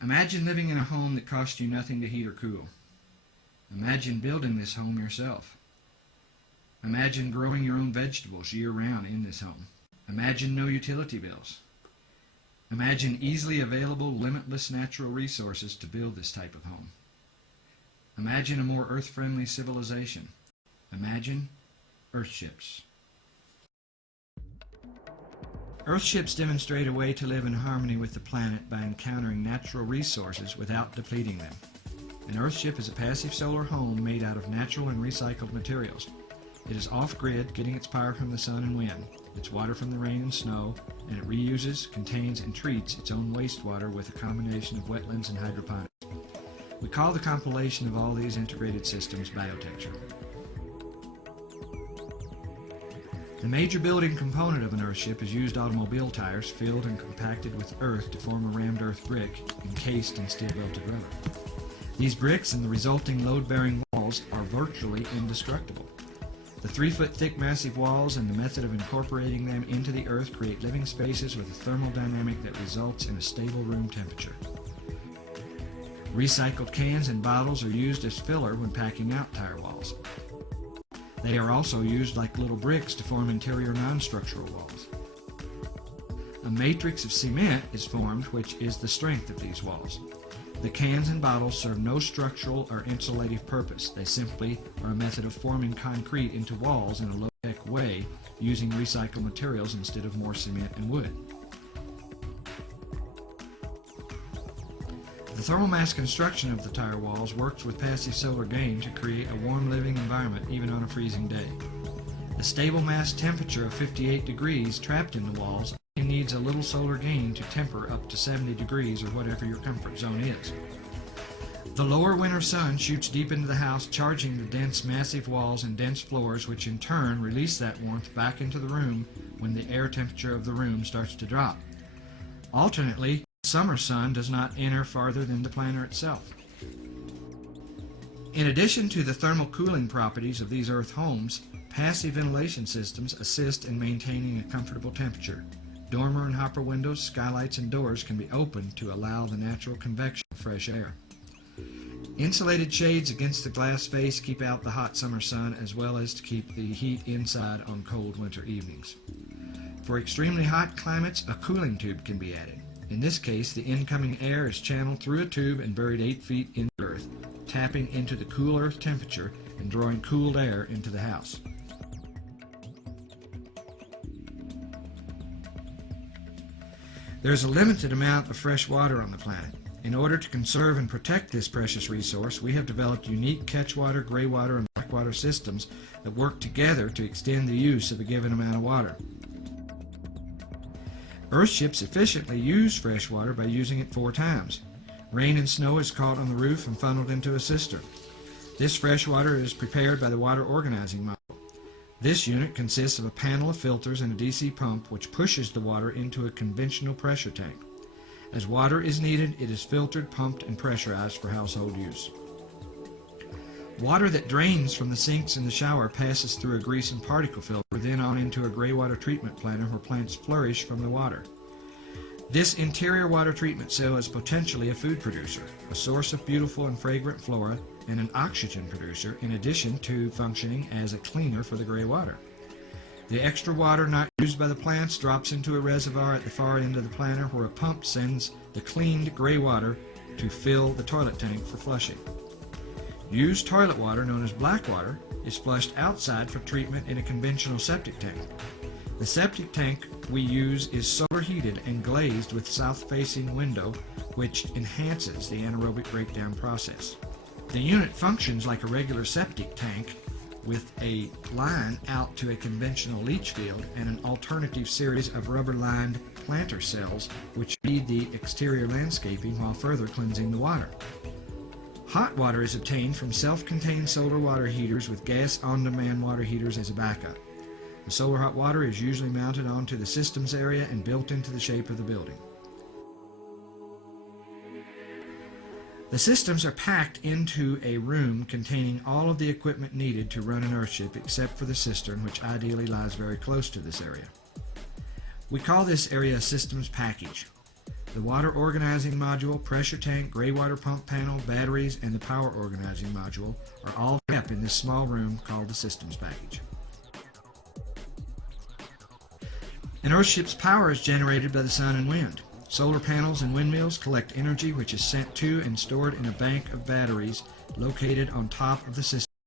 Imagine living in a home that costs you nothing to heat or cool. Imagine building this home yourself. Imagine growing your own vegetables year-round in this home. Imagine no utility bills. Imagine easily available, limitless natural resources to build this type of home. Imagine a more earth-friendly civilization. Imagine Earthships. Earthships demonstrate a way to live in harmony with the planet by encountering natural resources without depleting them. An Earthship is a passive solar home made out of natural and recycled materials. It is off-grid, getting its power from the sun and wind, its water from the rain and snow, and it reuses, contains, and treats its own wastewater with a combination of wetlands and hydroponics. We call the compilation of all these integrated systems biotecture. The major building component of an Earthship is used automobile tires filled and compacted with earth to form a rammed earth brick encased in steel-belted rubber. These bricks and the resulting load-bearing walls are virtually indestructible. The 3-foot thick massive walls and the method of incorporating them into the earth create living spaces with a thermal dynamic that results in a stable room temperature. Recycled cans and bottles are used as filler when packing out tire walls. They are also used like little bricks to form interior non-structural walls. A matrix of cement is formed, which is the strength of these walls. The cans and bottles serve no structural or insulative purpose. They simply are a method of forming concrete into walls in a low-tech way using recycled materials instead of more cement and wood. The thermal mass construction of the tire walls works with passive solar gain to create a warm living environment even on a freezing day. A stable mass temperature of 58 degrees trapped in the walls only needs a little solar gain to temper up to 70 degrees or whatever your comfort zone is. The lower winter sun shoots deep into the house, charging the dense massive walls and dense floors, which in turn release that warmth back into the room when the air temperature of the room starts to drop. Alternately, summer sun does not enter farther than the planter itself. In addition to the thermal cooling properties of these earth homes, passive ventilation systems assist in maintaining a comfortable temperature. Dormer and hopper windows, skylights, and doors can be opened to allow the natural convection of fresh air. Insulated shades against the glass face keep out the hot summer sun as well as to keep the heat inside on cold winter evenings. For extremely hot climates, a cooling tube can be added. In this case, the incoming air is channeled through a tube and buried 8 feet in the earth, tapping into the cool earth temperature and drawing cooled air into the house. There is a limited amount of fresh water on the planet. In order to conserve and protect this precious resource, we have developed unique catchwater, graywater, and blackwater systems that work together to extend the use of a given amount of water. Earthships efficiently use fresh water by using it 4 times. Rain and snow is caught on the roof and funneled into a cistern. This fresh water is prepared by the water organizing model. This unit consists of a panel of filters and a DC pump which pushes the water into a conventional pressure tank. As water is needed, it is filtered, pumped, and pressurized for household use. Water that drains from the sinks in the shower passes through a grease and particle filter, then on into a graywater treatment planter where plants flourish from the water. This interior water treatment cell is potentially a food producer, a source of beautiful and fragrant flora, and an oxygen producer, in addition to functioning as a cleaner for the gray water. The extra water not used by the plants drops into a reservoir at the far end of the planter where a pump sends the cleaned gray water to fill the toilet tank for flushing. Used toilet water, known as black water, is flushed outside for treatment in a conventional septic tank. The septic tank we use is solar heated and glazed with south-facing window, which enhances the anaerobic breakdown process. The unit functions like a regular septic tank with a line out to a conventional leach field and an alternative series of rubber-lined planter cells which feed the exterior landscaping while further cleansing the water. Hot water is obtained from self-contained solar water heaters with gas on-demand water heaters as a backup. The solar hot water is usually mounted onto the systems area and built into the shape of the building. The systems are packed into a room containing all of the equipment needed to run an Earthship except for the cistern, which ideally lies very close to this area. We call this area a systems package. The water organizing module, pressure tank, gray water pump panel, batteries, and the power organizing module are all kept in this small room called the systems package. An Earthship's power is generated by the sun and wind. Solar panels and windmills collect energy which is sent to and stored in a bank of batteries located on top of the system.